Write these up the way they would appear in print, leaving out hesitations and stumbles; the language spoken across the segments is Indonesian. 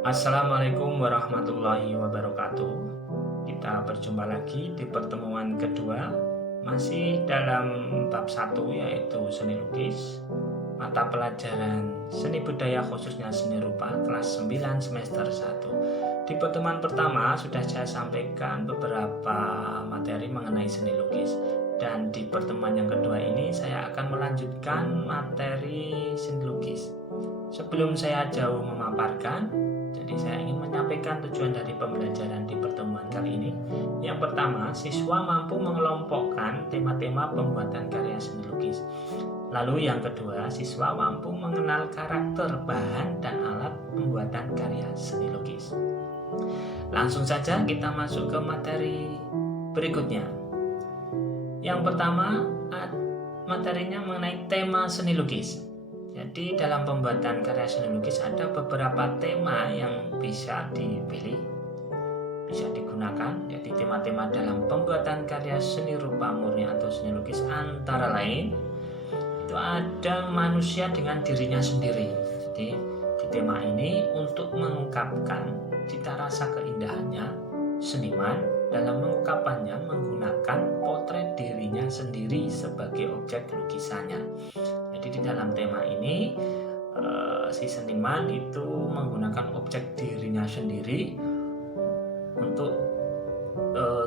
Assalamualaikum warahmatullahi wabarakatuh. Kita berjumpa lagi di pertemuan kedua, masih dalam bab 1 yaitu seni lukis, mata pelajaran seni budaya khususnya seni rupa kelas 9 semester 1. Di pertemuan pertama sudah saya sampaikan beberapa materi mengenai seni lukis, dan di pertemuan yang kedua ini saya akan melanjutkan materi seni lukis. Sebelum saya jauh memaparkan, jadi saya ingin menyampaikan tujuan dari pembelajaran di pertemuan kali ini. Yang pertama, siswa mampu mengelompokkan tema-tema pembuatan karya seni lukis. Lalu yang kedua, siswa mampu mengenal karakter, bahan, dan alat pembuatan karya seni lukis. Langsung saja kita masuk ke materi berikutnya. Yang pertama, materinya mengenai tema seni lukis. Jadi dalam pembuatan karya seni lukis ada beberapa tema yang bisa dipilih, bisa digunakan. Jadi tema-tema dalam pembuatan karya seni rupa murni atau seni lukis antara lain itu ada manusia dengan dirinya sendiri. Jadi di tema ini untuk mengungkapkan cita rasa keindahannya, seniman dalam mengungkapkannya menggunakan potret dirinya sendiri sebagai objek lukisannya. Jadi di dalam tema ini si seniman itu menggunakan objek dirinya sendiri untuk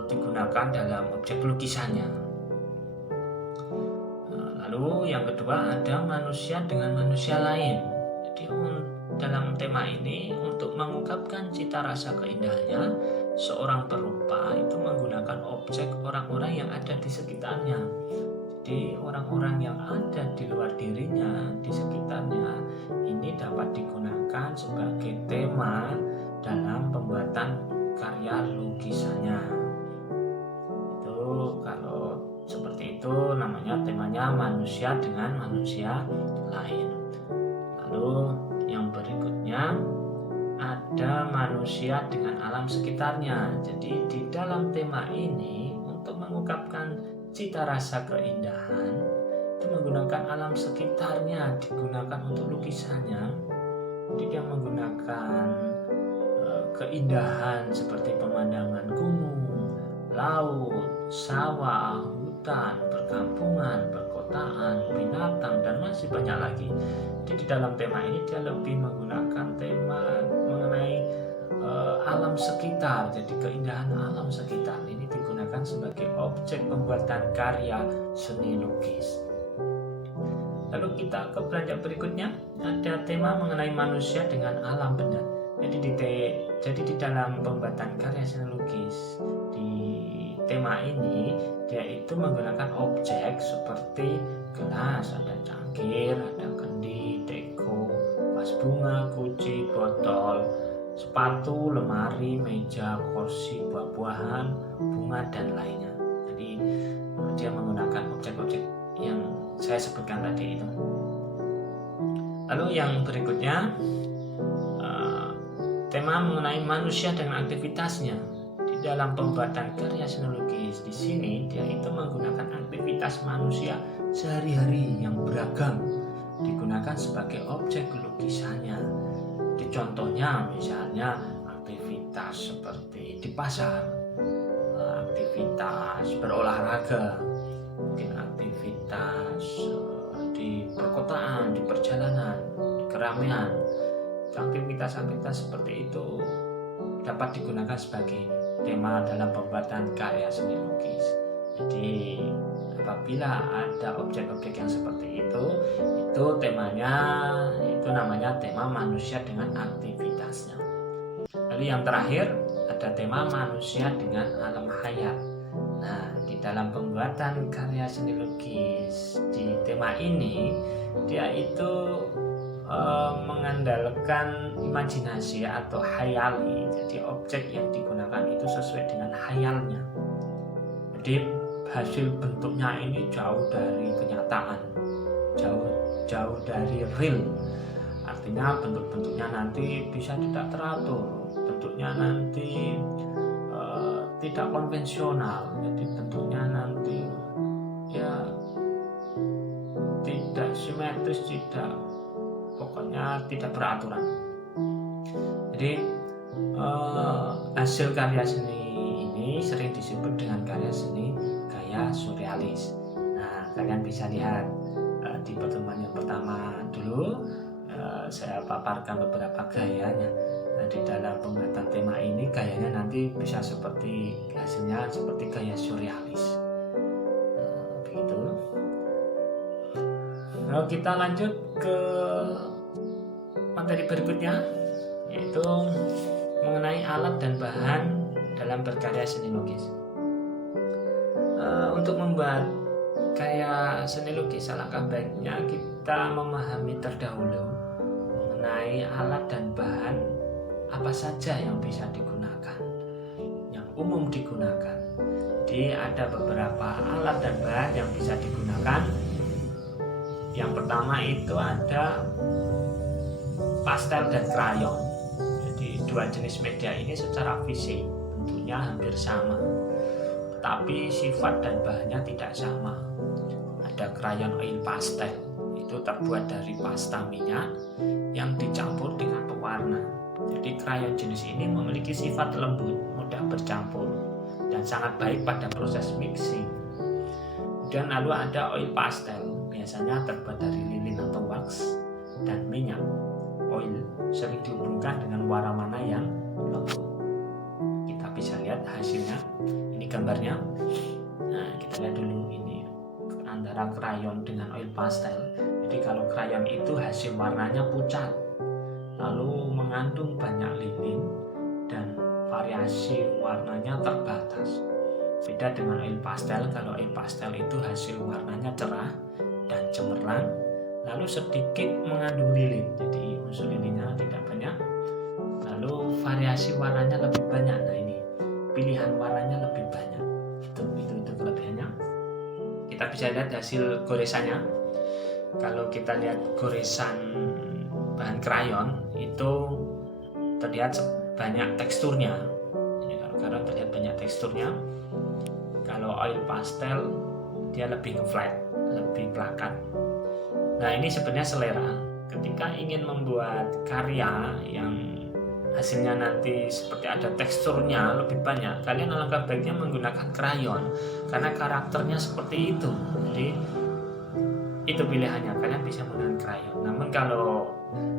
digunakan dalam objek lukisannya. Lalu yang kedua ada manusia dengan manusia lain. Jadi dalam tema ini untuk mengungkapkan cita rasa keindahannya, seorang perupa itu menggunakan objek orang-orang yang ada di sekitarnya. Jadi orang-orang yang ada di luar dirinya, di sekitarnya, ini dapat digunakan sebagai tema dalam pembuatan karya lukisannya. Itu kalau seperti itu namanya temanya manusia dengan manusia lain. Lalu yang berikutnya ada manusia dengan alam sekitarnya. Jadi di dalam tema ini untuk mengungkapkan cita rasa keindahan itu menggunakan alam sekitarnya digunakan untuk lukisannya. Jadi dia menggunakan keindahan seperti pemandangan gunung, laut, sawah, hutan, perkampungan, perkotaan, binatang, dan masih banyak lagi. Jadi di dalam tema ini dia lebih menggunakan tema mengenai alam sekitar. Jadi keindahan alam sekitar ini digunakan sebagai objek pembuatan karya seni lukis. Lalu kita ke pelajaran berikutnya, ada tema mengenai manusia dengan alam benda. Jadi di dalam pembuatan karya seni lukis di tema ini dia itu menggunakan objek seperti gelas, ada cangkir, ada kendi, teko, vas bunga, guci, botol, sepatu, lemari, meja, kursi, buah-buahan, bunga, dan lainnya. Jadi dia menggunakan objek-objek yang saya sebutkan tadi itu. Lalu yang berikutnya tema mengenai manusia dengan aktivitasnya. Di dalam pembuatan karya seni lukis di sini dia itu menggunakan aktivitas manusia sehari-hari yang beragam digunakan sebagai objek lukisannya. Di contohnya misalnya aktivitas seperti di pasar, aktivitas berolahraga, mungkin aktivitas di perkotaan, di perjalanan, di keramaian. Aktivitas-aktivitas seperti itu dapat digunakan sebagai tema dalam pembuatan karya seni lukis. Jadi apabila ada objek-objek yang seperti itu temanya itu namanya tema manusia dengan aktivitasnya. Lalu yang terakhir ada tema manusia dengan alam hayat. Nah, di dalam pembuatan karya seni lukis di tema ini dia itu mengandalkan imajinasi atau hayali. Jadi objek yang digunakan itu sesuai dengan hayalnya. Jadi hasil bentuknya ini jauh dari kenyataan, jauh dari real. Artinya bentuk-bentuknya nanti bisa tidak teratur, bentuknya nanti tidak konvensional. Jadi bentuknya nanti ya tidak simetris, pokoknya tidak beraturan. Jadi Jadi hasil karya seni ini sering disebut dengan karya seni gaya surrealis. Nah, kalian bisa lihat di pertemuan yang pertama dulu saya paparkan beberapa gayanya. Nah, di dalam pembuatan tema ini gayanya nanti bisa seperti hasilnya seperti gaya surrealis. Begitu. Nah, kita lanjut ke materi berikutnya, yaitu mengenai alat dan bahan dalam berkarya seni lukis. Untuk membuat karya seni lukis, alangkah baiknya kita memahami terdahulu mengenai alat dan bahan apa saja yang bisa digunakan, yang umum digunakan. Jadi ada beberapa alat dan bahan yang bisa digunakan. Yang pertama itu ada pastel dan krayon. Jadi dua jenis media ini secara fisik bentuknya hampir sama, tapi sifat dan bahannya tidak sama. Ada krayon oil pastel, itu terbuat dari pasta minyak yang dicampur dengan pewarna. Jadi krayon jenis ini memiliki sifat lembut, mudah bercampur, dan sangat baik pada proses mixing. Kemudian lalu ada oil pastel, biasanya terbuat dari lilin atau wax dan minyak. Oil sering dihubungkan dengan warna yang lembut. Kita bisa lihat hasilnya. Ini gambarnya. Nah, kita lihat dulu ini antara krayon dengan oil pastel. Jadi kalau krayon itu hasil warnanya pucat, lalu mengandung banyak lilin dan variasi warnanya terbatas. Beda dengan oil pastel. Kalau oil pastel itu hasil warnanya cerah dan cemerlang, lalu sedikit mengandung lilin, jadi unsur lilinnya tidak banyak, lalu variasi warnanya lebih banyak. Nah, ini pilihan warnanya lebih banyak. Itu kelebihannya. Kita bisa lihat hasil goresannya. Kalau kita lihat goresan bahan krayon itu terlihat banyak teksturnya. Ini kalau krayon terlihat banyak teksturnya. Kalau oil pastel dia lebih flat, lebih plakat. Nah, ini sebenarnya selera. Ketika ingin membuat karya yang hasilnya nanti seperti ada teksturnya lebih banyak, kalian alangkah baiknya menggunakan krayon karena karakternya seperti itu. Jadi itu pilihannya, kalian bisa menggunakan krayon. Namun kalau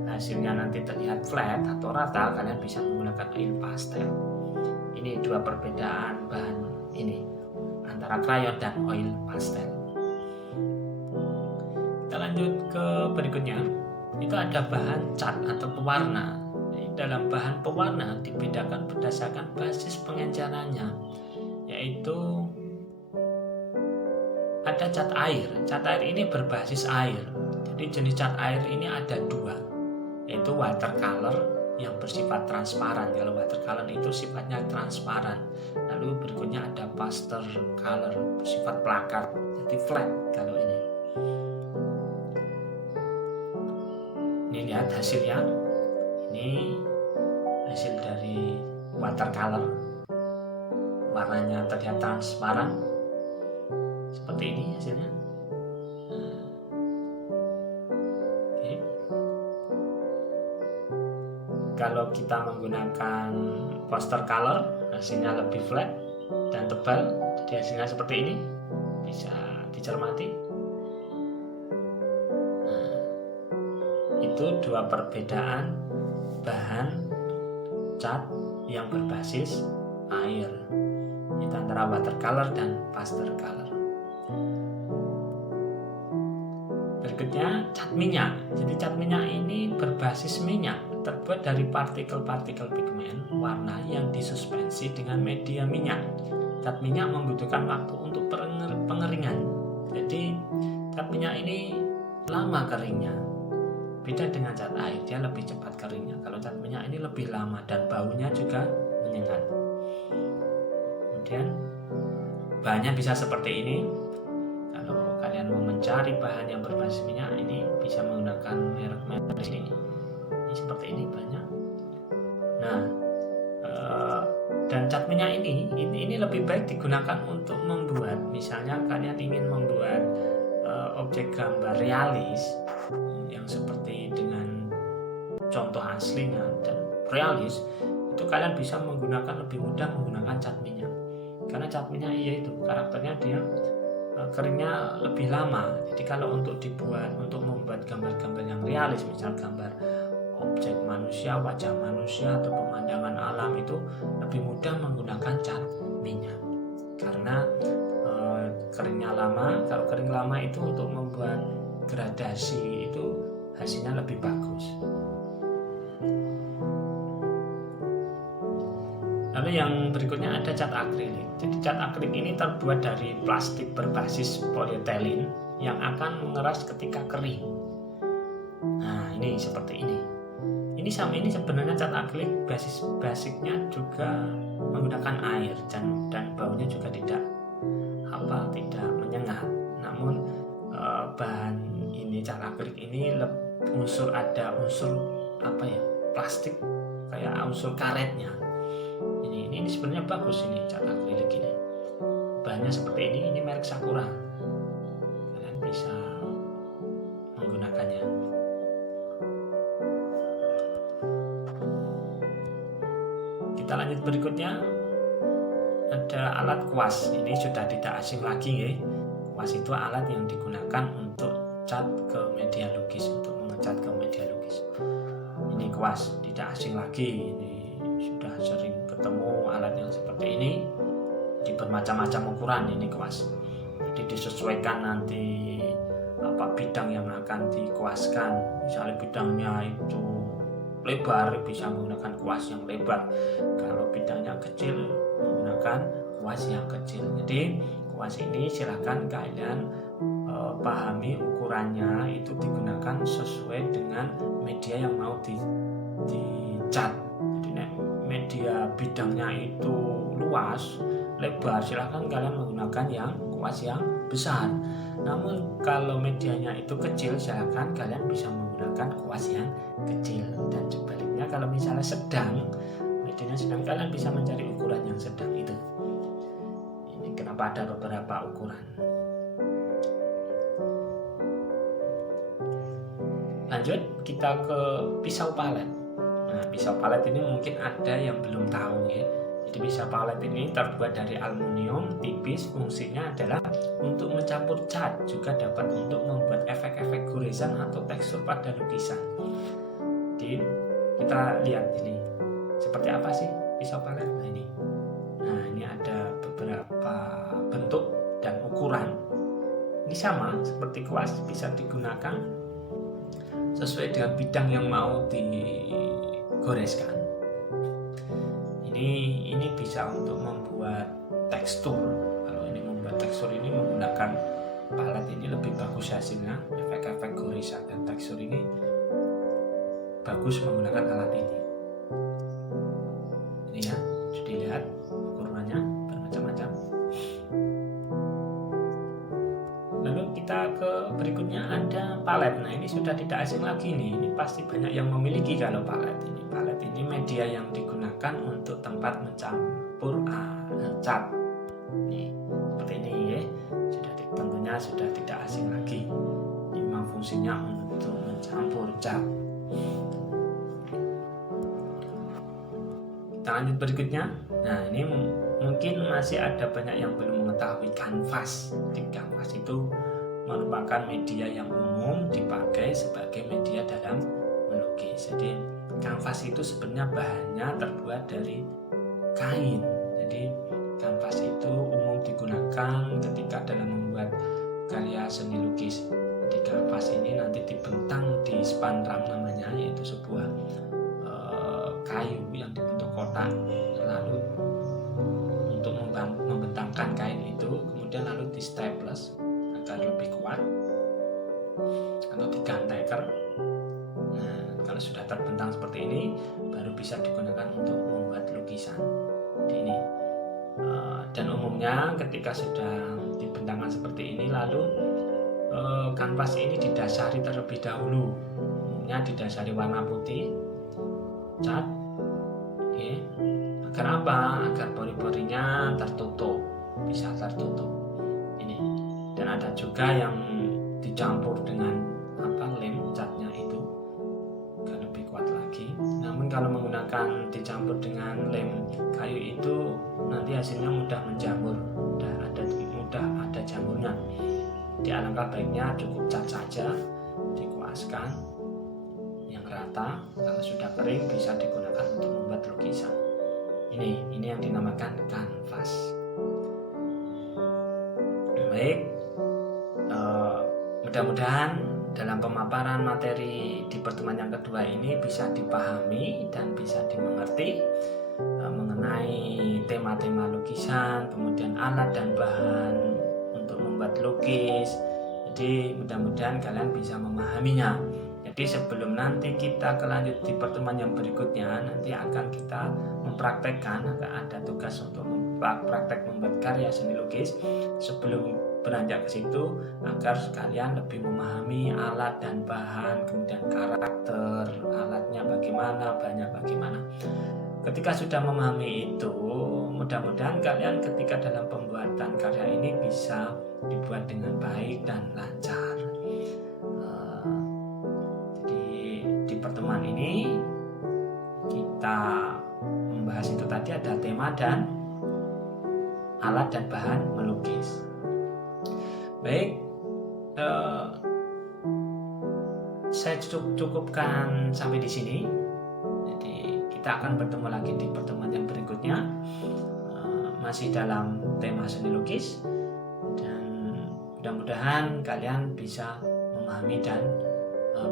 hasilnya nanti terlihat flat atau rata, kalian bisa menggunakan oil pastel. Ini dua perbedaan bahan ini antara krayon dan oil pastel. Kita lanjut ke berikutnya. Itu ada bahan cat atau pewarna. Dalam bahan pewarna dibedakan berdasarkan basis pengencerannya, yaitu ada cat air. Cat air ini berbasis air. Jadi jenis cat air ini ada dua, yaitu watercolor yang bersifat transparan. Kalau watercolor itu sifatnya transparan. Lalu berikutnya ada pastel color bersifat plakat, jadi flat. Kalau ini lihat hasilnya. Ini hasil dari watercolor, warnanya terlihat transparan seperti ini hasilnya. Oke. Kalau kita menggunakan poster color, hasilnya lebih flat dan tebal, jadi hasilnya seperti ini, bisa dicermati. Itu dua perbedaan bahan cat yang berbasis air, itu antara watercolor dan pastel color. Berikutnya cat minyak. Jadi cat minyak ini berbasis minyak, terbuat dari partikel-partikel pigmen warna yang disuspensi dengan media minyak. Cat minyak membutuhkan waktu untuk pengeringan. Jadi cat minyak ini lama keringnya. Beda dengan cat air, dia lebih cepat keringnya. Kalau cat minyak ini lebih lama dan baunya juga menyengat. Kemudian bahannya bisa seperti ini. Kalau kalian mau mencari bahan yang berbasis minyak, ini bisa menggunakan merek-merek ini. Ini seperti ini banyak. Nah, dan cat minyak ini lebih baik digunakan untuk membuat, misalnya kalian ingin membuat objek gambar realis yang seperti dengan contoh aslinya, dan realis, itu kalian bisa lebih mudah menggunakan cat minyak. Karena cat minyak itu karakternya dia keringnya lebih lama. Jadi kalau untuk membuat gambar-gambar yang realis, misal gambar objek manusia, wajah manusia atau pemandangan alam, itu lebih mudah menggunakan cat minyak karena keringnya lama. Kalau kering lama itu untuk membuat gradasi itu hasilnya lebih bagus. Lalu yang berikutnya ada cat akrilik. Jadi cat akrilik ini terbuat dari plastik berbasis polietilen yang akan mengeras ketika kering. Nah, ini seperti ini. Ini sebenarnya cat akrilik basicnya juga menggunakan air dan baunya juga tidak menyengat. Namun bahan ini cat akrilik ini ada unsur plastik kayak unsur karetnya. Ini sebenarnya bagus ini cat akrilik ini. Bahannya seperti ini merek Sakura. Kalian bisa menggunakannya. Kita lanjut berikutnya. Ada alat kuas. Ini sudah tidak asing lagi ya. Kuas itu alat yang digunakan untuk cat ke media lukis, untuk mengecat ke media lukis. Ini kuas, tidak asing lagi. Ini sudah sering ketemu alat yang seperti ini di bermacam-macam ukuran. Ini kuas, jadi disesuaikan nanti bidang yang akan dikuaskan. Misalnya bidangnya itu lebar, bisa menggunakan kuas yang lebar. Kalau bidangnya kecil, menggunakan kuas yang kecil. Jadi kuas ini silakan kalian pahami ukurannya, itu digunakan sesuai dengan media yang mau dicat. Media bidangnya itu luas, lebar, silahkan kalian menggunakan yang kuas yang besar. Namun kalau medianya itu kecil, silahkan kalian bisa menggunakan kuas yang kecil. Dan sebaliknya, kalau misalnya medianya sedang, kalian bisa mencari ukuran yang sedang itu. Ini kenapa ada beberapa ukuran. Lanjut kita ke pisau palet. Nah, pisau palet ini mungkin ada yang belum tahu ya. Jadi pisau palet ini terbuat dari aluminium tipis. Fungsinya adalah untuk mencampur cat, juga dapat untuk membuat efek-efek goresan atau tekstur pada lukisan. Jadi kita lihat ini seperti apa sih pisau palet. Nah ini ada beberapa bentuk dan ukuran. Ini sama seperti kuas, bisa digunakan sesuai dengan bidang yang mau digoreskan. Ini bisa untuk membuat tekstur. Kalau ini membuat tekstur, ini menggunakan palet ini lebih bagus hasilnya. Efek-efek goresan dan tekstur ini bagus menggunakan alat ini. Ini ya, sudah dilihat ukurannya bermacam-macam. Lalu kita ke berikutnya ada palet. Nah ini sudah tidak asing lagi nih. Ini pasti banyak yang memiliki kalau palet ini. Palet ini media yang digunakan untuk tempat mencampur cat. Nih seperti ini ya. Tentunya sudah tidak asing lagi. Ini memang fungsinya untuk mencampur cat. Kita lanjut berikutnya. Nah ini mungkin masih ada banyak yang belum mengetahui kanvas. Jadi kanvas itu merupakan media yang umum dipakai sebagai media dalam melukis. Jadi kanvas itu sebenarnya bahannya terbuat dari kain. Jadi kanvas itu umum digunakan ketika dalam membuat karya seni lukis. Di kanvas ini nanti dibentang di spandram namanya, yaitu sebuah kayu yang dibentuk kotak. Lalu untuk membentangkan kain itu, kemudian lalu di staples agar lebih kuat atau diganteker. Nah, kalau sudah terbentang seperti ini, baru bisa digunakan untuk membuat lukisan. Jadi ini dan umumnya ketika sudah dibentangkan seperti ini, lalu kanvas ini didasari terlebih dahulu. Umumnya didasari warna putih, cat, okay. Agar apa? Agar pori-porinya tertutup, bisa tertutup. Ini. Dan ada juga yang dicampur dengan lem catnya itu agar lebih kuat lagi. Namun kalau menggunakan dicampur dengan lem kayu itu nanti hasilnya mudah menjamur, mudah ada jamurnya. Di alangkah baiknya cukup cat saja, dikuaskan yang rata. Kalau sudah kering bisa digunakan untuk membuat lukisan. Ini yang dinamakan kanvas. Baik, mudah-mudahan dalam pemaparan materi di pertemuan yang kedua ini bisa dipahami dan bisa dimengerti mengenai tema-tema lukisan, kemudian alat dan bahan untuk membuat lukis. Jadi mudah-mudahan kalian bisa memahaminya. Jadi sebelum nanti kita kelanjut di pertemuan yang berikutnya, nanti akan kita mempraktekkan, akan ada tugas untuk praktek membuat karya seni lukis. Sebelum beranjak ke situ, agar kalian lebih memahami alat dan bahan, kemudian karakter alatnya bagaimana, bahannya bagaimana. Ketika sudah memahami itu, mudah-mudahan kalian ketika dalam pembuatan karya ini bisa dibuat dengan baik dan lancar. Jadi di pertemuan ini kita membahas itu tadi, ada tema dan alat dan bahan melukis. Baik, saya cukupkan sampai di sini. Jadi kita akan bertemu lagi di pertemuan yang berikutnya, masih dalam tema seni lukis, dan mudah-mudahan kalian bisa memahami dan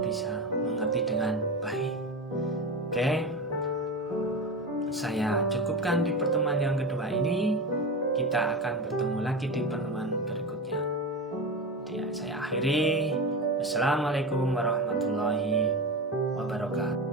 bisa mengerti dengan baik. Oke, saya cukupkan di pertemuan yang kedua ini. Kita akan bertemu lagi di pertemuan berikutnya. Saya akhiri. Assalamualaikum warahmatullahi wabarakatuh.